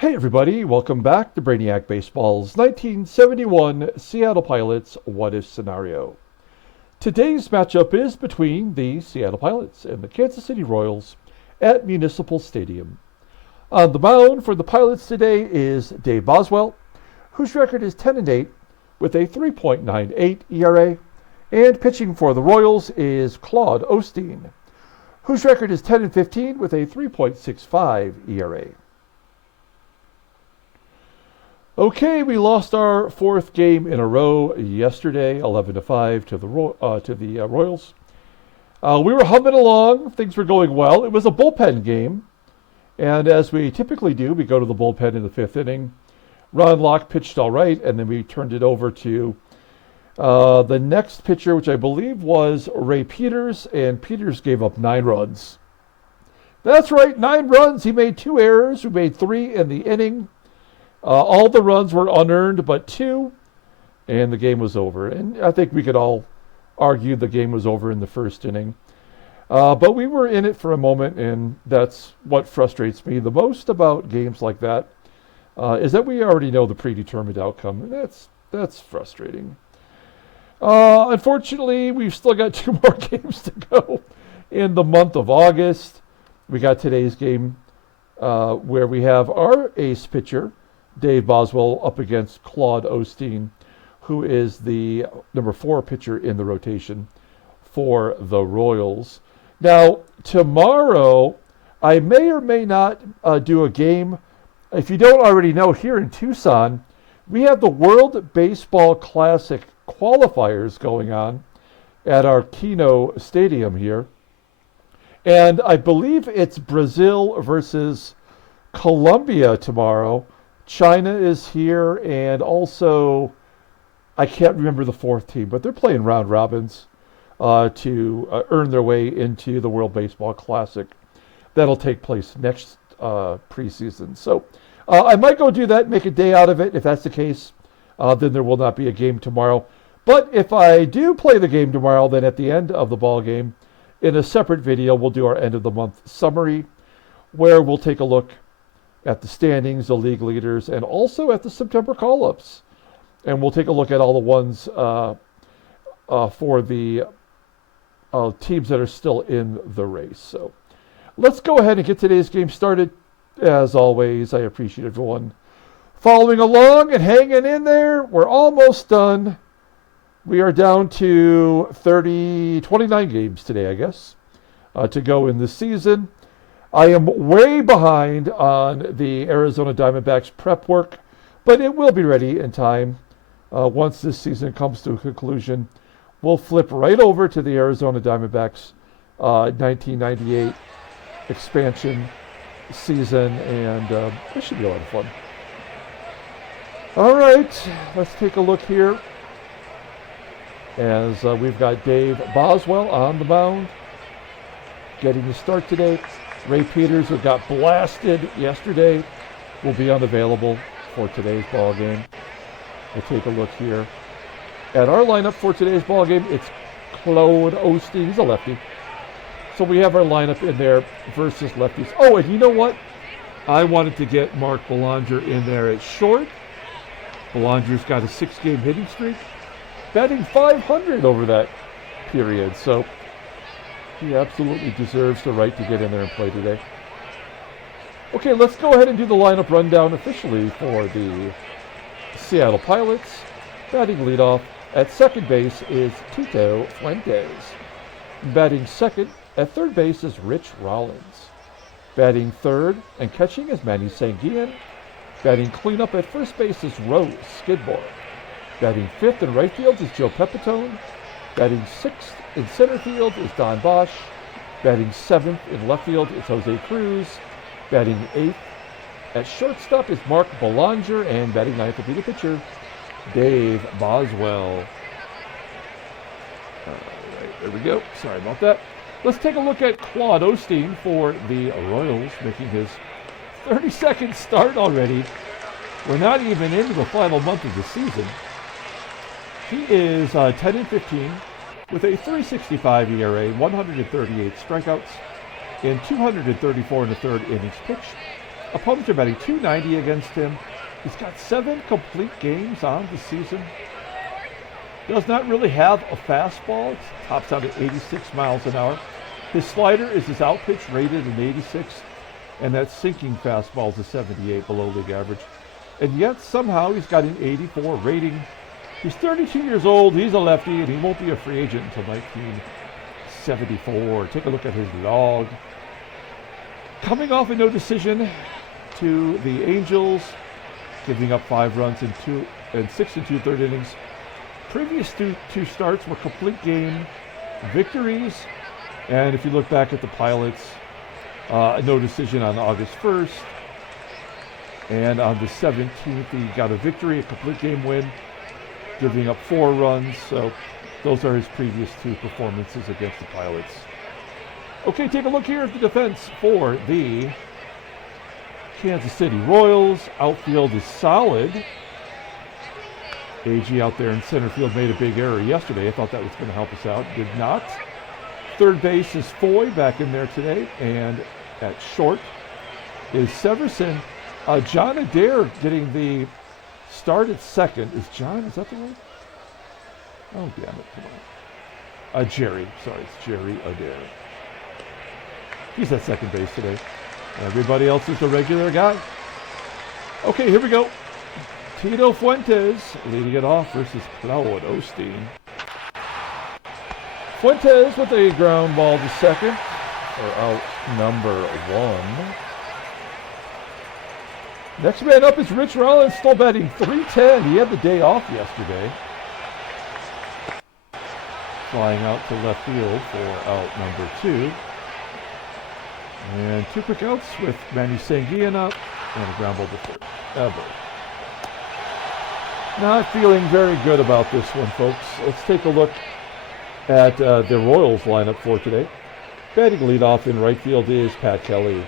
Hey everybody, welcome back to Brainiac Baseball's 1971 Seattle Pilots What If Scenario. Today's matchup is between the Seattle Pilots and the Kansas City Royals at Municipal Stadium. On the mound for the Pilots today is Dave Boswell, whose record is 10-8 with a 3.98 ERA, and pitching for the Royals is Claude Osteen, whose record is 10-15 with a 3.65 ERA. Okay, we lost our fourth game in a row yesterday, 11-5 to the Royals. We were humming along. Things were going well. It was a bullpen game. And as we typically do, we go to the bullpen in the fifth inning. Ron Locke pitched all right, and then we turned it over to the next pitcher, which I believe was Ray Peters, and Peters gave up 9 runs. That's right, 9 runs. He made 2 errors. We made 3 in the inning. All the runs were unearned but 2, and the game was over. And I think we could all argue the game was over in the first inning. But we were in it for a moment, and that's what frustrates me the most about games like that, is that we already know the predetermined outcome, and that's frustrating. Unfortunately, we've still got 2 more games to go in the month of August. We got today's game where we have our ace pitcher, Dave Boswell, up against Claude Osteen, who is the number 4 pitcher in the rotation for the Royals. Now, tomorrow, I may or may not do a game. If you don't already know, here in Tucson, we have the World Baseball Classic qualifiers going on at our Keno Stadium here. And I believe it's Brazil versus Colombia tomorrow. China is here, and also, I can't remember the 4th team, but they're playing round robins to earn their way into the World Baseball Classic. That'll take place next preseason. So I might go do that, make a day out of it. If that's the case, then there will not be a game tomorrow. But if I do play the game tomorrow, then at the end of the ball game, in a separate video, we'll do our end of the month summary, where we'll take a look at the standings, the league leaders, and also at the September call-ups. And we'll take a look at all the ones for the teams that are still in the race. So let's go ahead and get today's game started. As always, I appreciate everyone following along and hanging in there. We're almost done. We are down to 29 games today, I guess, to go in the season. I am way behind on the Arizona Diamondbacks prep work, but it will be ready in time. Once this season comes to a conclusion, we'll flip right over to the Arizona Diamondbacks 1998 expansion season, and it should be a lot of fun. All right, let's take a look here as we've got Dave Boswell on the mound, getting the start today. Ray Peters, who got blasted yesterday, will be unavailable for today's ball game. We'll take a look here at our lineup for today's ball game. It's Claude Osteen. He's a lefty. So we have our lineup in there versus lefties. Oh, and you know what? I wanted to get Mark Belanger in there at short. Belanger's got a 6-game hitting streak, batting .500 over that period. So he absolutely deserves the right to get in there and play today. Okay, let's go ahead and do the lineup rundown officially for the Seattle Pilots. Batting leadoff at second base is Tito Fuentes. Batting second at third base is Rich Rollins. Batting third and catching is Manny SANGUILLEN. Batting cleanup at first base is Rose SKIDMORE. Batting fifth in right field is Joe Pepitone. Batting sixth in center field is Don Bosch. Batting seventh in left field is Jose CRUZ. Batting eighth at shortstop is Mark Belanger. And batting ninth will be the pitcher, Dave Boswell. All right, there we go. Sorry about that. Let's take a look at Claude Osteen for the Royals, making his 32nd start already. We're not even into the final month of the season. He is 10-15 with a 3.65 ERA, 138 strikeouts, and 234 in the third innings pitched. Opponents are batting .290 against him. He's got 7 complete games on the season. Does not really have a fastball. It tops out at 86 miles an hour. His slider is his out pitch, rated an 86, and that sinking fastball is a 78, below league average. And yet somehow he's got an 84 rating. He's 32 years old. He's a lefty, and he won't be a free agent until 1974. Take a look at his log. Coming off a no decision to the Angels, giving up 5 runs in 6 2/3 innings. Previous two starts were complete game victories. And if you look back at the Pilots, a no decision on August 1st. And on the 17th, he got a victory, a complete game win, giving up 4 runs. So those are his previous 2 performances against the Pilots. Okay, take a look here at the defense for the Kansas City Royals. Outfield is solid. AGEE out there in center field made a big error yesterday. I thought that was going to help us out. Did not. Third base is Foy back in there today. And at short is Severson. John ADAIR getting the start at second. Is that the one? Oh, damn it. Come on. Jerry. Sorry, it's Jerry ADAIR. He's at second base today. Everybody else is a regular guy. Okay, here we go. Tito Fuentes leading it off versus Claude Osteen. Fuentes with a ground ball to second for out number 1. Next man up is Rich Rollins, still batting .310. He had the day off yesterday. Flying out to left field for out number 2. And 2 quick outs with Manny SANGUILLEN up and a ground ball to third. Not feeling very good about this one, folks. Let's take a look at the Royals lineup for today. Batting leadoff in right field is Pat Kelly.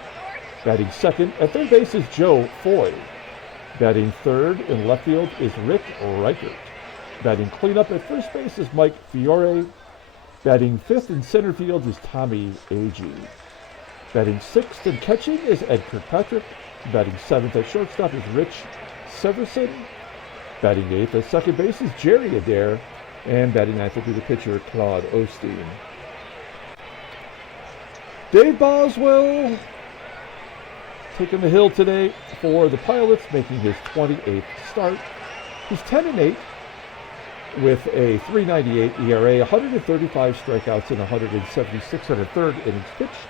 Batting second at third base is Joe Foy. Batting third in left field is Rick Reichhardt. Batting cleanup at first base is Mike FIORE. Batting fifth in center field is Tommie AGEE. Batting sixth and catching is KIRKPATRCK. Batting seventh at shortstop is Rich SEVERSON. Batting eighth at second base is Jerry ADAIR. And batting ninth will be the pitcher, Claude Osteen. Dave Boswell taking the hill today for the Pilots, making his 28th start. He's 10-8 with a .398 ERA, 135 strikeouts, and 176 and a third innings pitched.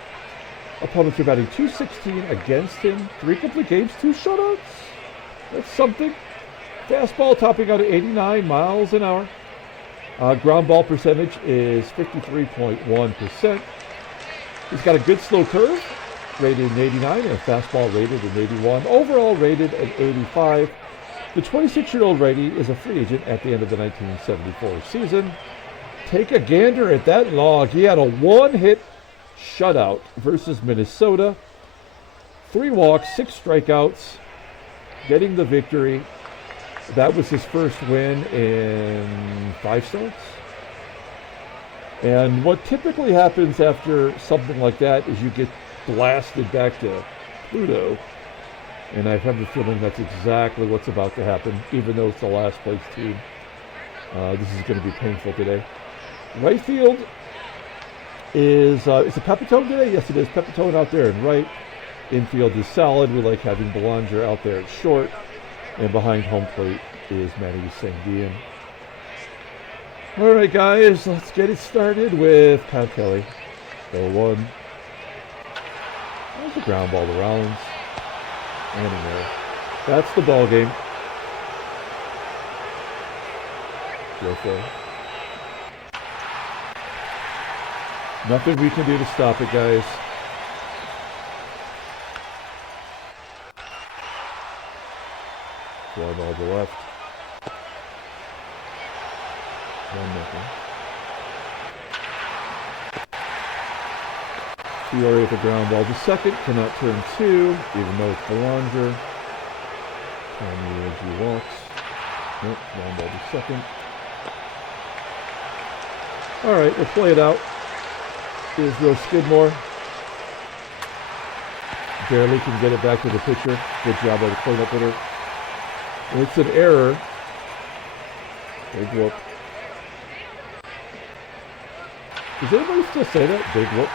Opponents are batting .216 against him. 3 complete games, 2 shutouts. That's something. Fastball topping out at 89 miles an hour. Ground ball percentage is 53.1%. He's got a good slow curve, rated an 89, and a fastball rated an 81. Overall rated an 85. The 26-year-old righty is a free agent at the end of the 1974 season. Take a gander at that log. He had a 1-hit shutout versus Minnesota. 3 walks, 6 strikeouts, getting the victory. That was his first win in 5 starts. And what typically happens after something like that is you get blasted back to Pluto. And I have a feeling that's exactly what's about to happen, even though it's the last place team. This is going to be painful today. Right field is it PEPITONE today? Yes, it is. PEPITONE out there and right. Infield is solid. We like having BELANGER out there at short. And behind home plate is Manny SANGUILLEN. All right, guys, let's get it started with Pat Kelly. 0-1. There's a ground ball to Rollins. And in there. That's the ball game. Okay. Nothing we can do to stop it, guys. Fly ball to left. 1-0. FIORE with the ground ball to second. Cannot turn 2, even though it's BELANGER. Tommie AGEE walks. Nope, ground ball to second. Alright, we'll play it out. Here's Skidmore. Barely can get it back to the pitcher. Good job by the cleanup hitter. It's an error. Big whoop. Does anybody still say that? Big whoop.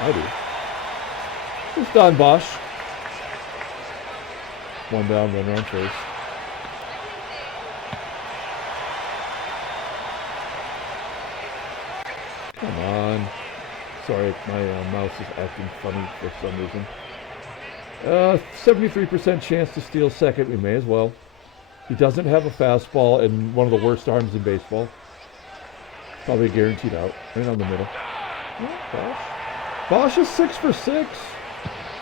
I do. It's Don Bosch. One down, runner on first. Come on. Sorry, my mouse is acting funny for some reason. 73% chance to steal second. We may as well. He doesn't have a fastball and one of the worst arms in baseball. Probably guaranteed out. Right on the middle. Oh, Bosch. Bosch is 6 for 6.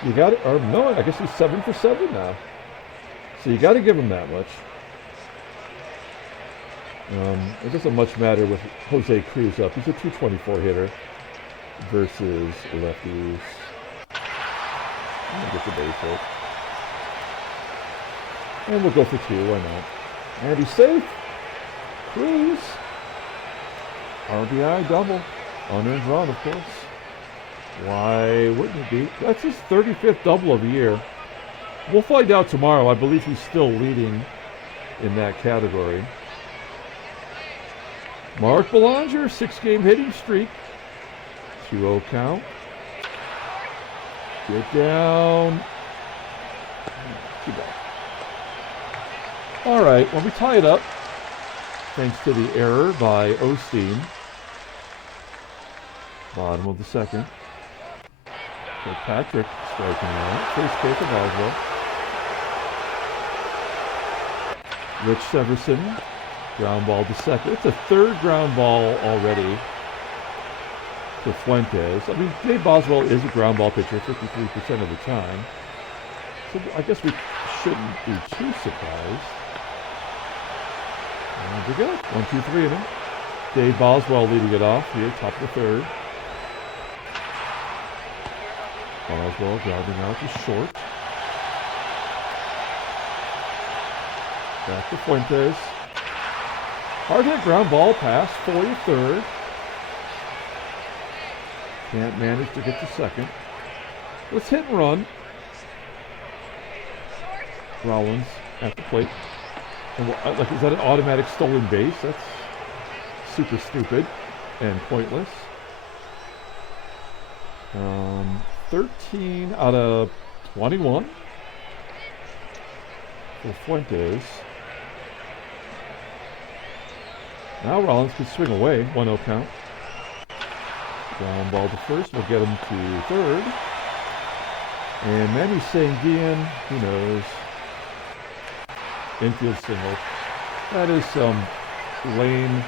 You got it. Or no, I guess he's 7 for 7 now. So you got to give him that much. It doesn't much matter with Jose Cruz up. He's a 224 hitter versus lefties. I'm going to get the base hit. And we'll go for 2. Why not? And he's safe. Cruz. RBI double. Unearned run, of course. Why wouldn't it be? That's his 35th double of the year. We'll find out tomorrow. I believe he's still leading in that category. Mark Belanger, 6-game hitting streak. 2-0 count. Get down. Too bad. All right, well, we tie it up thanks to the error by Osteen. Bottom of the second. KIRKPATRCK striking out. First K for Boswell. Rich Severson, ground ball to second. It's a third ground ball already to Fuentes. I mean, Dave Boswell is a ground ball pitcher 53% of the time. So I guess we shouldn't be too surprised. And we go. 1, 2, 3 inning. Dave Boswell leading it off here, top of the third. Boswell grounding out to short. Back to Fuentes. Hard hit ground ball pass for your third. Can't manage to get to second. Let's hit and run. Rollins at the plate. And like, is that an automatic stolen base? That's super stupid and pointless. 13 out of 21 for Fuentes. Now Rollins can swing away. 1-0 count. Ground ball to first. We'll get him to third. And Manny Sanguillen, who knows? Infield single. That is some lame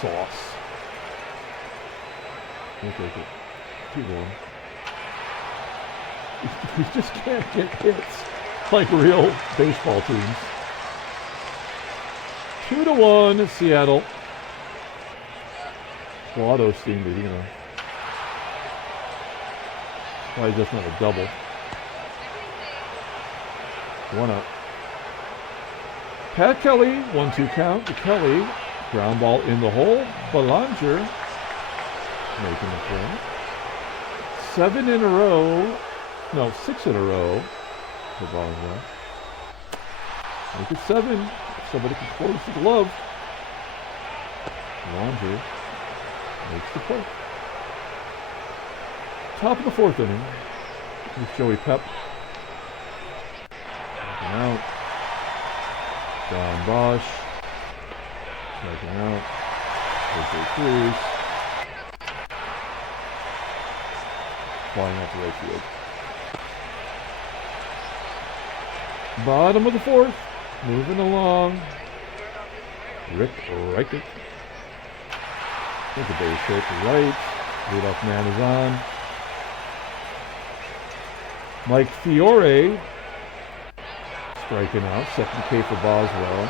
sauce. We'll take it. 2-1. We just can't get hits like real baseball teams. 2-1 Seattle. Claude Osteen leading it. Probably just not a double. 1 out. Pat Kelly, 1-2 count to Kelly. Ground ball in the hole. Belanger making the play. 7 in a row. No, 6 in a row for Boswell. Make it 7. If somebody can close the glove. Belanger makes the play. Top of the 4th inning with Joey Pep. Out. Don Bosch. Striking out. Jose Cruz. Flying out to right field. Bottom of the 4th. Moving along. REICHARDT. There's a base hit to right. Leadoff man is on. Mike FIORE striking out. 2nd K for Boswell.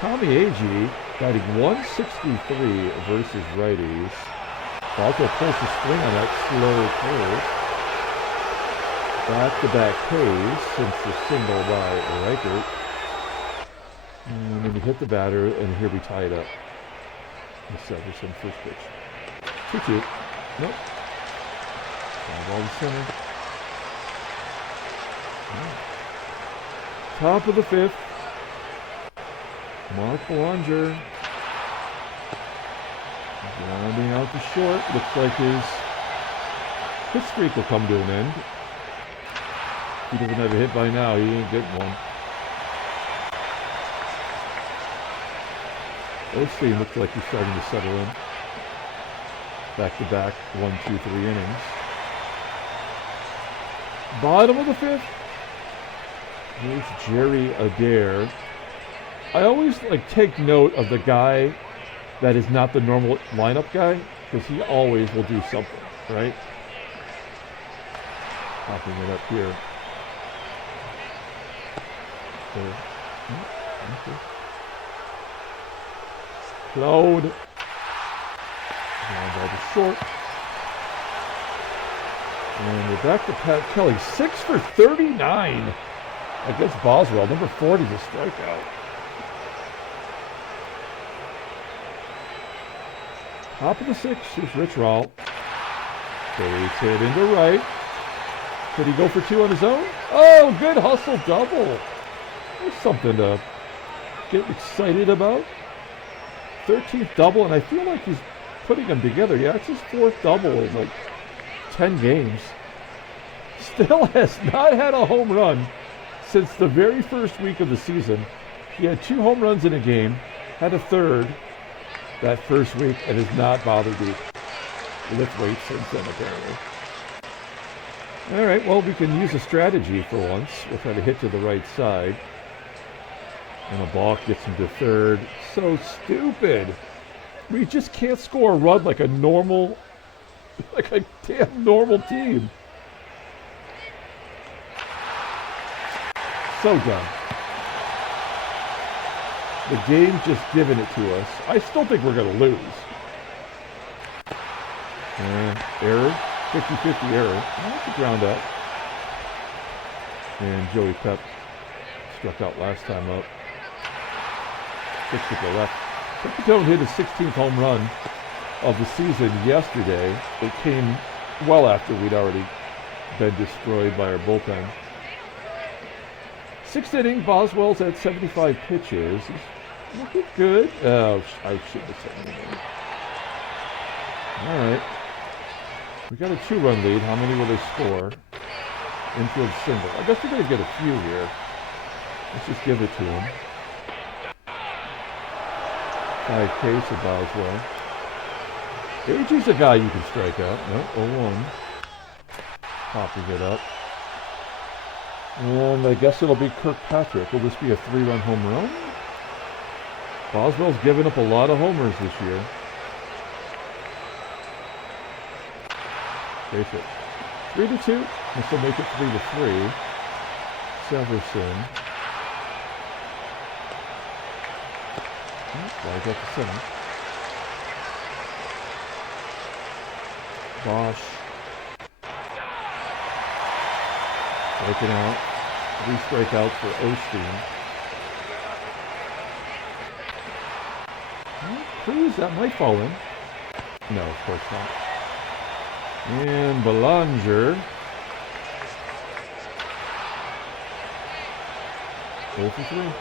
Tommie AGEE batting .163 versus righties. Boswell pulls the string on that slow curve. Back-to-back Ks since the single by REICHARDT. And then we hit the batter, and here we tie it up. Severson first pitch. 2-2. Nope. Ball to center. Top of the 5th. Mark Belanger. Grounding out to short. Looks like his streak will come to an end. If he doesn't have a hit by now, he ain't getting one. Osteen looks like he's starting to settle in. Back-to-back 1, 2, 3 innings. Bottom of the 5th. Here's Jerry ADAIR. I always take note of the guy that is not the normal lineup guy, because he always will do something, right? Popping it up here. Claude. Ground ball to short. And we're back to Pat Kelly. 6 for 39 against Boswell. Number 40 is a strikeout. Top of the 6th. Here's Richardt. Base hit into right. Could he go for 2 on his own? Oh, good hustle double. There's something to get excited about. 13th double, and I feel like he's putting them together. Yeah, it's his 4th double in 10 games. Still has not had a home run since the very first week of the season. He had 2 home runs in a game, had a 3rd that first week, and has not bothered to lift weights since then, apparently. All right, well, we can use a strategy for once. We'll try to hit to the right side. And a balk gets him to 3rd. So stupid. We just can't score a run like a normal, like a damn normal team. So dumb. The game's just giving it to us. I still think we're going to lose. Error. 50-50 error. That's a ground out. And Joey Pep struck out last time up. 6 to the left. PEPITONE hit his 16th home run of the season yesterday. It came well after we'd already been destroyed by our bullpen. 6th inning, Boswell's at 75 pitches. He's looking good. Oh, I should have said anything. All right. We got a 2-run lead. How many will they score? Infield single. I guess we're going to get a few here. Let's just give it to him. 5K to Boswell. AGEE's a guy you can strike out. No, 0-1. Popping it up. And I guess it'll be KIRKPATRCK. Will this be a 3-run home run? Boswell's given up a lot of homers this year. Base it. 3-2. This will make it 3-3. SEVERSON. Flies up to center. BOSCH. Striking out. 3 strikeouts for Osteen. CRUZ, that might fall in. No, of course not. And BELANGER. 0 for 3.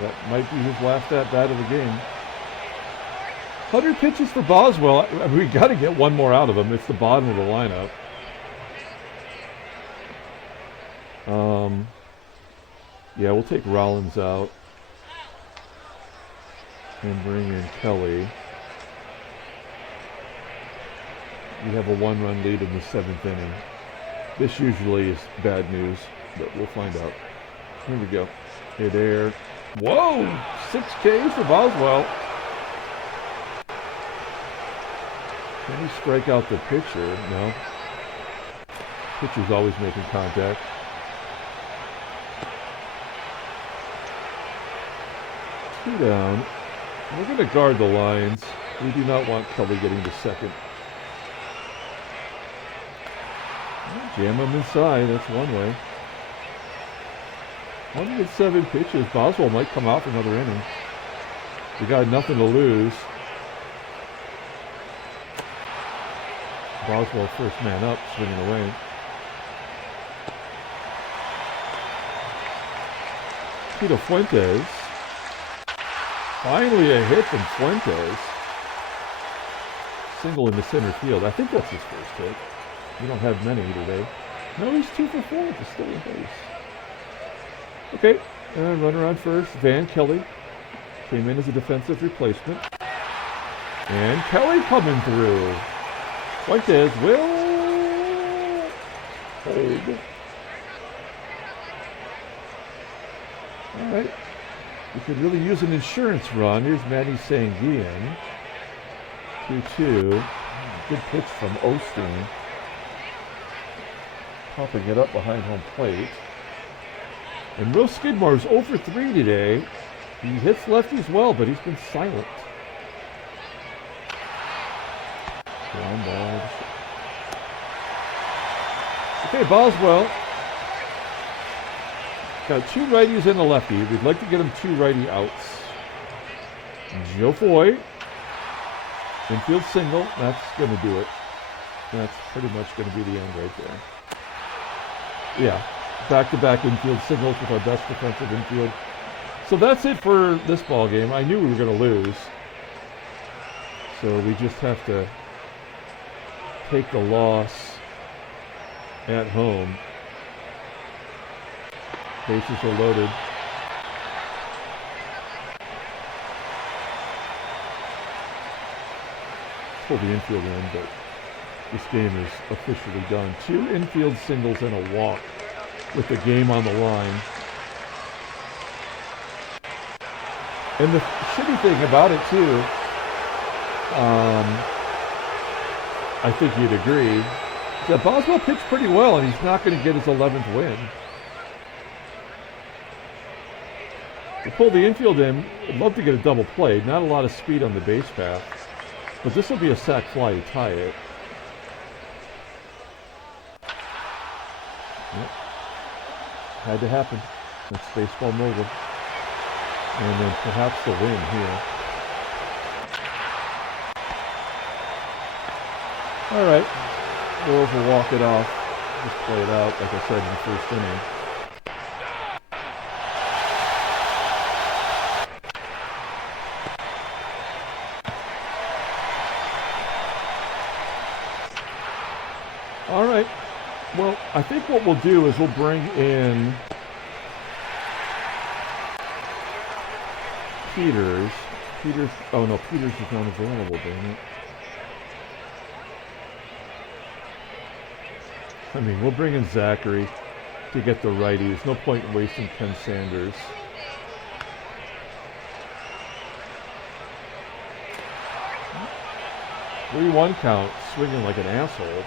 That might be his last at-bat of the game. 100 pitches for Boswell. I mean, we got to get one more out of him. It's the bottom of the lineup. Yeah, we'll take ROLLINS out and bring in Kelly. We have a 1-run lead in the 7th inning. This usually is bad news, but we'll find out. Here we go. ADAIR. Whoa! 6 Ks for Boswell. Can he strike out the pitcher? No. Pitcher's always making contact. 2 down. We're going to guard the lines. We do not want Kelly getting to 2nd. Jam him inside. That's one way. 107 pitches. Boswell might come out for another inning. We got nothing to lose. Boswell first man up, swinging away. Tito Fuentes. Finally a hit from Fuentes. Single into center field. I think that's his first hit. We don't have many today. No, he's 2 for 4 with the stolen base. Okay, runner on first. Van Kelly came in as a defensive replacement. And Kelly coming through. Fuentes will hold. All right. We could really use an insurance run. Here's Manny SANGUILLEN. 2-2. Good pitch from Osteen. Popping it up behind home plate. And Will Skidmore's 0 for 3 today. He hits lefties well, but he's been silent. Ground ball. Okay, Boswell. Got 2 righties and a lefty. We'd like to get him 2 righty outs. Joe Foy. Infield single. That's going to do it. That's pretty much going to be the end right there. Yeah. Back-to-back infield singles with our best defensive infield. So that's it for this ball game. I knew we were going to lose. So we just have to take the loss at home. Bases are loaded. Pull the infield in, but this game is officially done. 2 infield singles and a walk with the game on the line. And the shitty thing about it too, I think you'd agree, is that Boswell pitched pretty well and he's not going to get his 11th win. To pull the infield in, I'd love to get a double play. Not a lot of speed on the base path. But this will be a sac fly to tie it. Yep. Had to happen. That's baseball mogul. And then perhaps the win here. All right. Brewers will walk it off. Just play it out, like I said, in the first inning. All right. Well, I think what we'll do is we'll bring in Peters. Oh no, Peters is not available, damn it. I mean, we'll bring in Zachary to get the righty. There's no point in wasting Ken Sanders. Three-1 count, swinging like an asshole.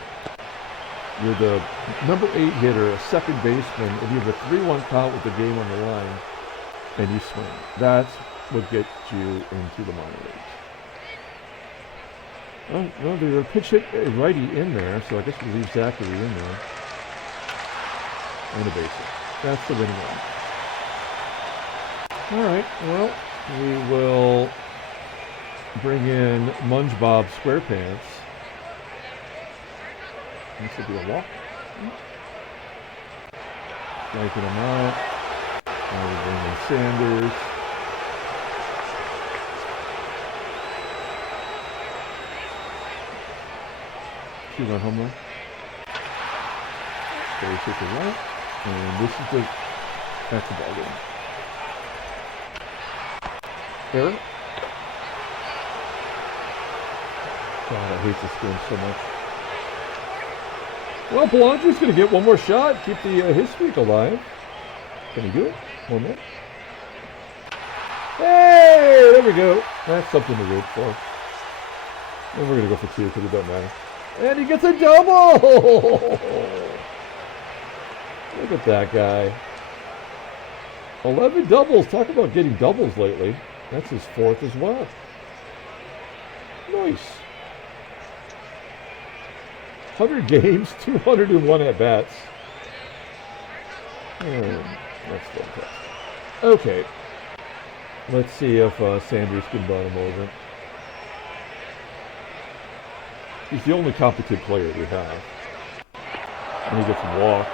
You're the number 8 hitter, a second baseman, and you have a 3-1 count with the game on the line, and you swing. That's what gets you into the minor leagues. Oh, well, there's a pitch hit a righty in there, so I guess we'll leave Zachary in there. And a base hit. That's the winning run. All right, well, we will bring in Munge Bob SquarePants. This will be a walk. Striking him out. Now we bring in Sanders. Two-run home run. Base hit to right. And this is that's the ball game. Error. God, I hate this game so much. Well, Belanger's going to get one more shot, keep the hit streak alive. Can he do it? One more. Hey, there we go. That's something to root for. And we're going to go for 2 because it doesn't matter. And he gets a double! Look at that guy. 11 doubles. Talk about getting doubles lately. That's his 4th as well. Nice. 100 games, 201 at-bats. That's fantastic. Okay. Let's see if Sanders can butt him over. He's the only competent player we have. And he gets walked.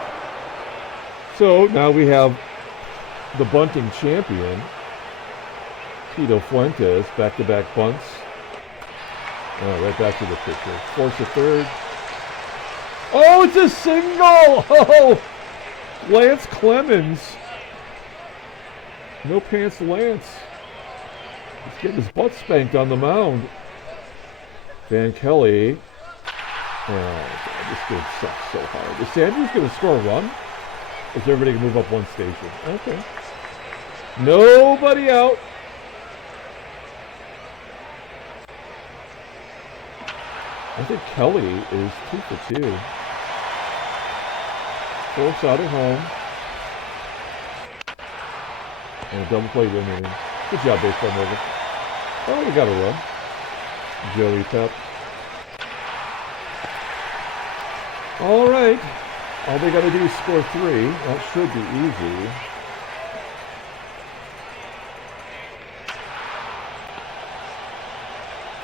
So now we have the bunting champion, Tito Fuentes, back-to-back bunts. Right back to the pitcher. Force a third. Oh, it's a single! Oh! Lance Clemens. No pants Lance. He's getting his butt spanked on the mound. Van Kelly. Oh, God, this game sucks so hard. Is Sanders going to score a run? Or is everybody going to move up one station? Okay. Nobody out. I think Kelly is 2 for 2. Force out at home. And a double play win inning. Good job, baseball mogul. Oh, we got a run. Joey Pep. All right. All they got to do is score 3. That should be easy.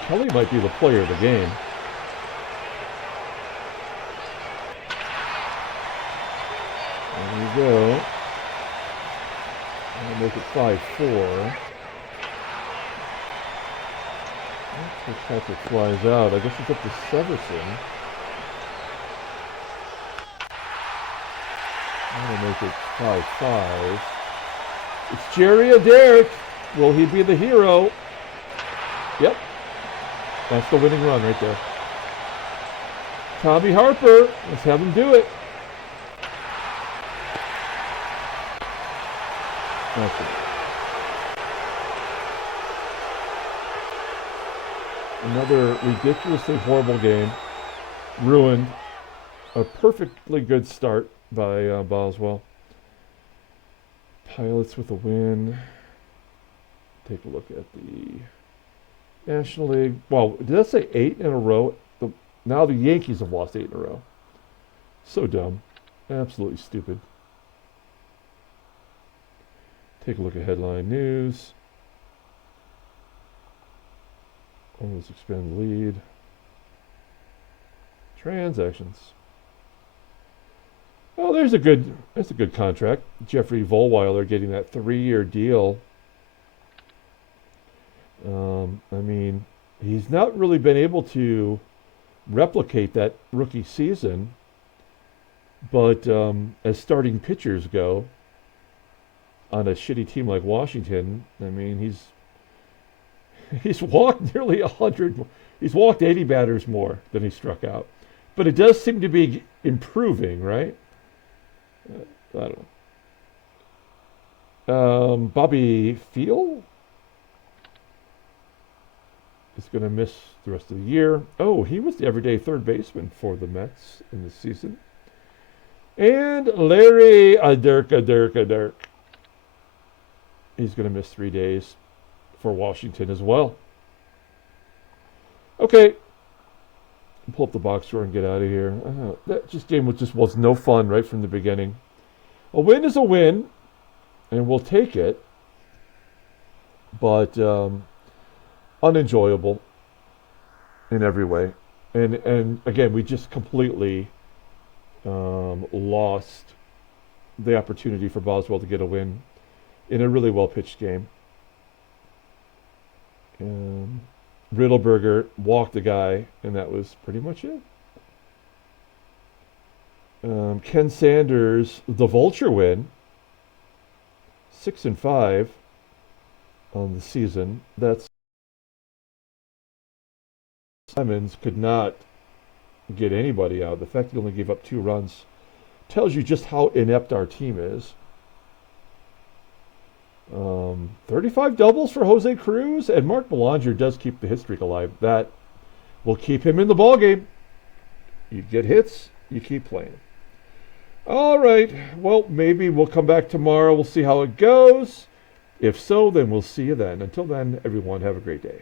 Kelly might be the player of the game. There you go. I'll make it 5-4. Patrick flies out. I guess it's up to Severson. I'm going to make it 5-5. It's Jerry ADAIR. Will he be the hero? Yep. That's the winning run right there. Tommie Harper. Let's have him do it. That's it. Another ridiculously horrible game. Ruined. A perfectly good start by Boswell. Pilots with a win. Take a look at the National League. Well, did that say 8 in a row? Now the Yankees have lost 8 in a row. So dumb. Absolutely stupid. Take a look at headline news. Almost expand lead. Transactions. Oh, that's a good contract. Jeffrey Vollweiler getting that 3-year deal. I mean, he's not really been able to replicate that rookie season, but as starting pitchers go on a shitty team like Washington, I mean, he's walked nearly 100. He's walked 80 batters more than he struck out. But it does seem to be improving, right? I don't know. Bobby Field is going to miss the rest of the year. Oh, he was the everyday third baseman for the Mets in the season. And Larry ADAIR. He's going to miss 3 days for Washington as well. Okay. Pull up the box score and get out of here. That game was no fun right from the beginning. A win is a win, and we'll take it. But unenjoyable in every way. And again, we just completely lost the opportunity for Boswell to get a win in a really well-pitched game. Riddleberger walked the guy, and that was pretty much it. Ken Sanders, the Vulture win, 6-5 on the season. That's Simons could not get anybody out. The fact he only gave up 2 runs tells you just how inept our team is. 35 doubles for Jose Cruz, and Mark Belanger does keep the hit streak alive. That will keep him in the ballgame. You get hits, you keep playing. All right, well, maybe we'll come back tomorrow. We'll see how it goes. If so, then we'll see you then. Until then, everyone, have a great day.